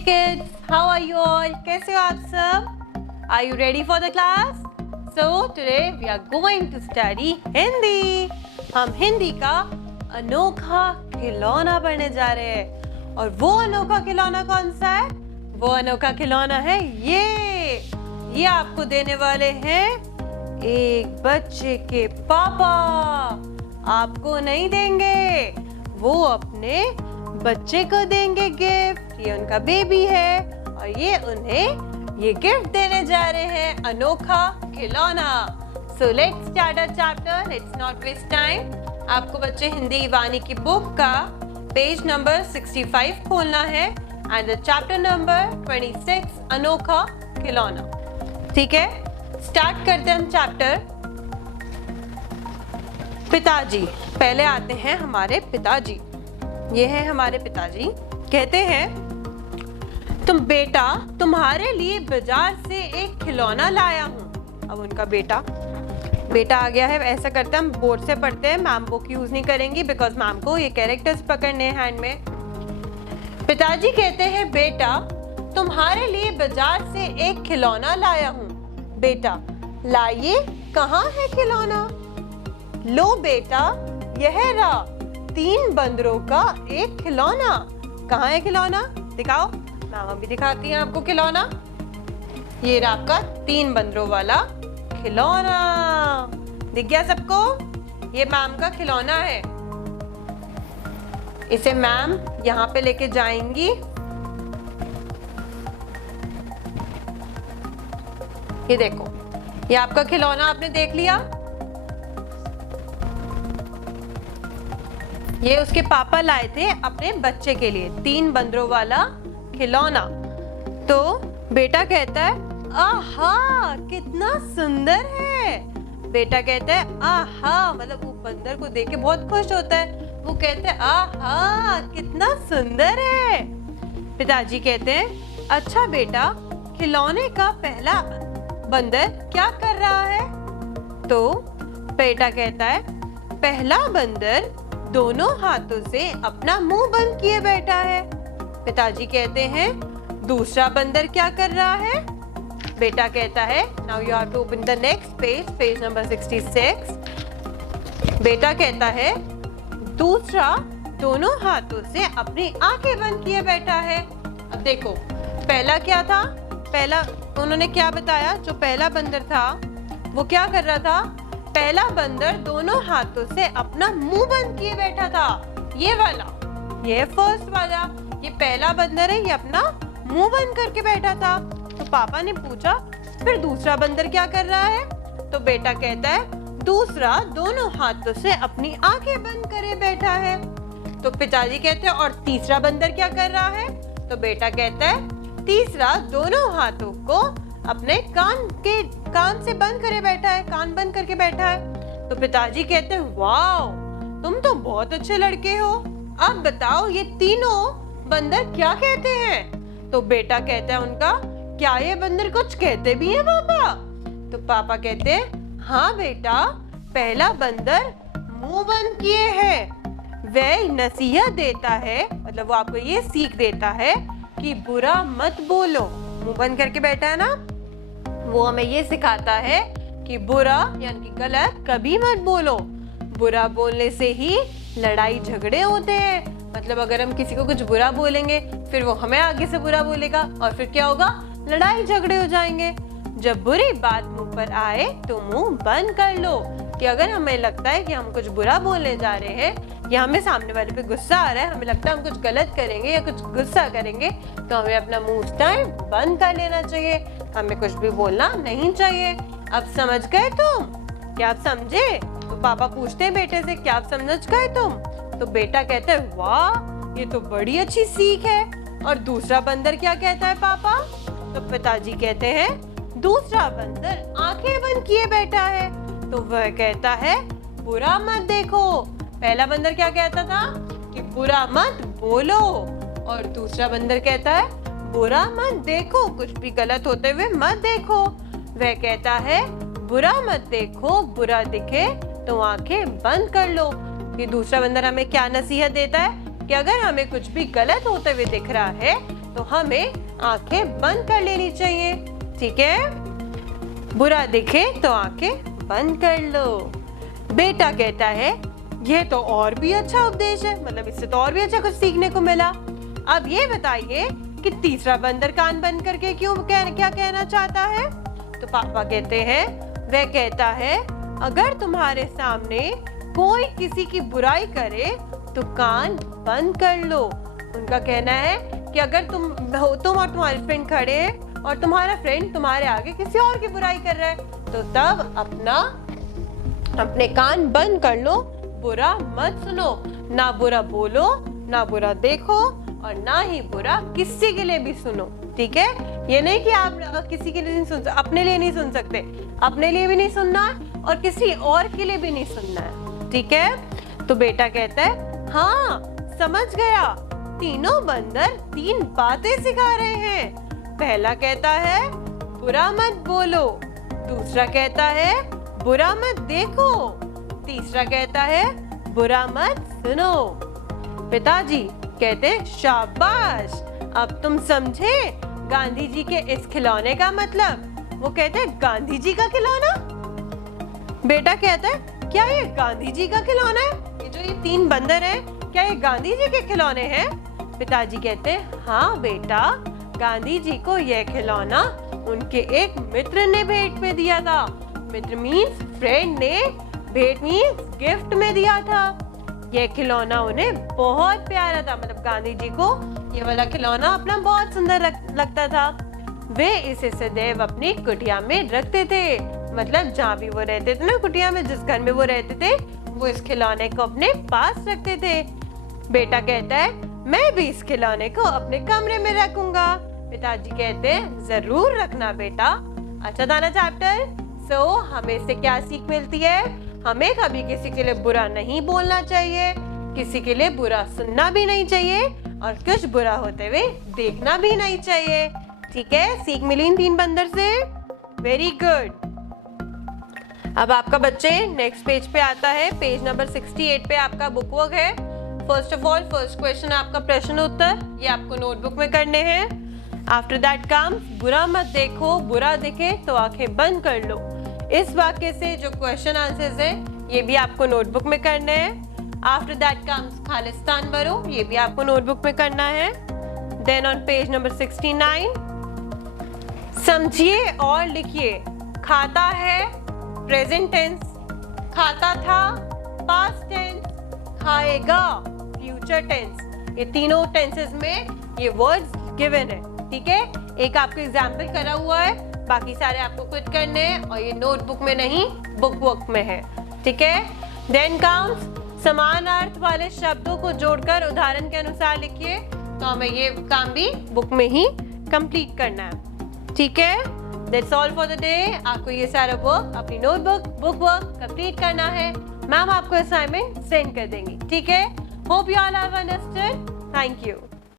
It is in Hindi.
Hey kids, how are you all? कैसे हो आप सब? Are you ready for the class? So today we are going to study Hindi. हम हिंदी का अनोखा खिलौना पढ़ने जा रहे हैं और वो अनोखा खिलौना कौन सा है? वो अनोखा खिलौना है ये आपको देने वाले हैं एक बच्चे के पापा. आपको नहीं देंगे, वो अपने बच्चे को देंगे गिफ्ट. ये उनका बेबी है और ये उन्हें ये गिफ्ट देने जा रहे हैं अनोखा खिलौना. So let's start our chapter. Let's not waste time. आपको बच्चे हिंदी वाणी की बुक का पेज नंबर 65 खोलना है एंड द चैप्टर नंबर 26 अनोखा खिलौना. ठीक है, स्टार्ट करते हैं हम चैप्टर. पिताजी, पहले आते हैं हमारे पिताजी. ये है हमारे पिताजी. कहते हैं बेटा तुम्हारे लिए बाजार से एक खिलौना लाया हूँ. अब उनका बेटा आ गया है. ऐसा करते हैं हम बोर्ड से पढ़ते हैं, मैम बुक यूज नहीं करेंगी बिकॉज मैम को ये कैरेक्टर्स पकड़ने हैं हैंड में. पिताजी कहते हैं बेटा तुम्हारे लिए बाजार से एक खिलौना लाया हूँ. बेटा लाइए, कहाँ है खिलौना? लो बेटा, यह रहा 3 बंदरों का एक खिलौना. कहाँ है खिलौना? दिखाओ. मामा भी दिखाती हैं आपको खिलौना. ये रहा आपका 3 बंदरों वाला खिलौना. दिख गया सबको? ये मैम का खिलौना है. इसे मैम यहाँ पे लेके जाएंगी. ये देखो, ये आपका खिलौना आपने देख लिया. ये उसके पापा लाए थे अपने बच्चे के लिए 3 बंदरों वाला खिलौना. तो बेटा कहता है आहा कितना सुंदर है. बेटा कहता है आहा, मतलब वो बंदर को देख के बहुत खुश होता है. वो कहते हैं आहा कितना सुंदर है. पिताजी कहते हैं अच्छा बेटा, खिलौने का पहला बंदर क्या कर रहा है? तो बेटा कहता है पहला बंदर दोनों हाथों से अपना मुंह बंद किए बैठा है. पिताजी कहते हैं दूसरा बंदर क्या कर रहा है? बेटा कहता है now you have to open the next page, page number 66. बेटा कहता है दूसरा दोनों हाथों से अपनी आंखें बंद किए बैठा है. अब देखो पहला क्या था? पहला उन्होंने क्या बताया? जो पहला बंदर था वो क्या कर रहा था? पहला बंदर दोनों हाथों से अपना मुंह बंद किए बैठा था. ये वाला, ये फर्स्ट वाला, ये पहला बंदर है, ये अपना मुंह बंद करके बैठा था. तो पापा ने पूछा फिर दूसरा बंदर क्या कर रहा है? तो बेटा कहता है दूसरा दोनों हाथों से अपनी आंखें बंद करे बैठा है. तो पिताजी कहते हैं और तीसरा बंदर क्या कर रहा है? तो बेटा कहता है तीसरा दोनों हाथों को अपने कान से बंद करे बैठा है, कान बंद करके बैठा है. तो पिताजी कहते हैं वाओ तुम तो बहुत अच्छे लड़के हो. अब बताओ ये तीनों बंदर क्या कहते हैं? तो बेटा कहता है उनका क्या ये बंदर कुछ कहते भी हैं पापा? तो पापा कहते हैं हाँ बेटा, पहला बंदर मुंह बंद किए है. वह नसीहत देता है, मतलब वो आपको ये सीख देता है कि बुरा मत बोलो. मुंह बंद करके बैठा है ना, वो हमें ये सिखाता है कि बुरा यानी कि गलत कभी मत बोलो. बुरा बोलने से ही लड़ाई झगड़े होते हैं. मतलब अगर हम किसी को कुछ बुरा बोलेंगे फिर वो हमें आगे से बुरा बोलेगा और फिर क्या होगा? लड़ाई झगड़े हो जाएंगे. जब बुरी बात मुंह पर आए तो मुंह बंद कर लो. कि अगर हमें लगता है कि हम कुछ बुरा बोलने जा रहे हैं या हमें सामने वाले पे गुस्सा आ रहा है, हमें लगता है हम कुछ गलत करेंगे या कुछ गुस्सा करेंगे, तो हमें अपना मुंह उस टाइम बंद कर लेना चाहिए. हमें कुछ भी बोलना नहीं चाहिए. अब समझ गए तुम? क्या आप समझे? तो पापा पूछते हैं बेटे से क्या आप समझ गए तुम? तो बेटा कहता है वाह ये तो बड़ी अच्छी सीख है. और दूसरा बंदर क्या कहता है पापा? तो पिताजी कहते हैं दूसरा बंदर आंखें बंद किए बैठा है. तो वह कहता है बुरा मत देखो. पहला बंदर क्या कहता था? कि बुरा मत बोलो. और दूसरा बंदर कहता है बुरा मत देखो, कुछ भी गलत होते हुए मत देखो. वह कहता है बुरा मत देखो, बुरा दिखे तो आंखें बंद कर लो. ये दूसरा बंदर हमें क्या नसीहत देता है? कि अगर हमें कुछ भी गलत होते हुए दिख रहा है तो हमें आंखें बंद कर लेनी चाहिए, ठीक है। बुरा दिखे तो आंखें बंद कर लो। बेटा कहता है ये तो और भी अच्छा उपदेश है, मतलब इससे तो और भी अच्छा कुछ सीखने को मिला। अब ये बताइए कि तीसरा बंदर कान बंद करके क्या कहना चाहता है। तो पापा कहते हैं, वह कहता है अगर तुम्हारे सामने कोई किसी की बुराई करे तो कान बंद कर लो। उनका कहना है कि अगर तुम और तुम्हारे फ्रेंड खड़े हैं और तुम्हारा फ्रेंड तुम्हारे आगे किसी और की बुराई कर रहा है तो तब अपने कान बंद कर लो, बुरा मत सुनो, ना बुरा बोलो, ना बुरा देखो और ना ही बुरा किसी के लिए भी सुनो, ठीक है। ये नहीं कि आप किसी के लिए नहीं सुन, अपने लिए नहीं सुन सकते, अपने लिए भी नहीं सुनना है और किसी और के लिए भी नहीं सुनना है, ठीक है। तो बेटा कहता है हाँ समझ गया, तीनों बंदर 3 बातें सिखा रहे हैं। पहला कहता है बुरा मत बोलो, दूसरा कहता है बुरा मत देखो, तीसरा कहता है बुरा मत सुनो। पिताजी कहते शाबाश, अब तुम समझे गांधी जी के इस खिलौने का मतलब। वो कहते हैं गांधी जी का खिलौना। बेटा कहता है क्या ये गांधी जी का खिलौना है, ये जो ये 3 बंदर हैं क्या ये गांधी जी के खिलौने हैं। पिताजी कहते हैं हाँ बेटा, गांधी जी को यह खिलौना उनके एक मित्र ने भेंट में दिया था। मित्र मीन्स फ्रेंड ने, भेंट मीन्स गिफ्ट में दिया था। यह खिलौना उन्हें बहुत प्यारा था, मतलब गांधी जी को ये वाला खिलौना अपना बहुत सुंदर लगता था। वे इसे सदैव अपनी कुटिया में रखते थे, मतलब जहाँ भी वो रहते थे ना, कुटिया में, जिस घर में वो रहते थे, वो इस खिलौने को अपने पास रखते थे। बेटा कहता है मैं भी इस खिलौने को अपने कमरे में रखूंगा। पिताजी कहते हैं जरूर रखना बेटा। अच्छा था ना चैप्टर। सो हमें इससे क्या सीख मिलती है, हमें कभी किसी के लिए बुरा नहीं बोलना चाहिए, किसी के लिए बुरा सुनना भी नहीं चाहिए और कुछ बुरा होते हुए देखना भी नहीं चाहिए, ठीक है। सीख मिली इन 3 बंदर से, वेरी गुड। अब आपका बच्चे नेक्स्ट पेज पे आता है, पेज नंबर 68 पे आपका बुक वर्क है। First of all first question आपका प्रश्न उत्तर, ये आपको नोटबुक में करने हैं। आफ्टर दैट कम्स बुरा मत देखो, बुरा दिखे तो आंखें बंद कर लो। इस वाक्य से जो क्वेश्चन आंसर्स है ये भी आपको नोटबुक में करने हैं। आफ्टर दैट कम्स खालिस्तान भरो, ये भी आपको नोटबुक में करना है। देन ऑन पेज नंबर 69 समझिए और लिखिए। खाता है प्रेजेंट टेंस, खाता था पास्ट टेंस, खाएगा फ्यूचर टेंस। ये तीनों टेंसेस में ये वर्ड्स गिवन है, ठीक है। एक आपको एग्जाम्पल करा हुआ है, बाकी सारे आपको खुद करने हैं और ये नोटबुक में नहीं बुक वर्क में है, ठीक है। देन कम्स समान अर्थ वाले शब्दों को जोड़कर उदाहरण के अनुसार लिखिए। तो हमें ये काम भी बुक में ही कंप्लीट करना है, ठीक है। That's all for the day। आपको ये सारा वर्क अपनी नोटबुक बुक वर्क कंप्लीट करना है। मैम आपको असाइनमेंट सेंड कर देंगी, ठीक है। Hope you all have understood. Thank you.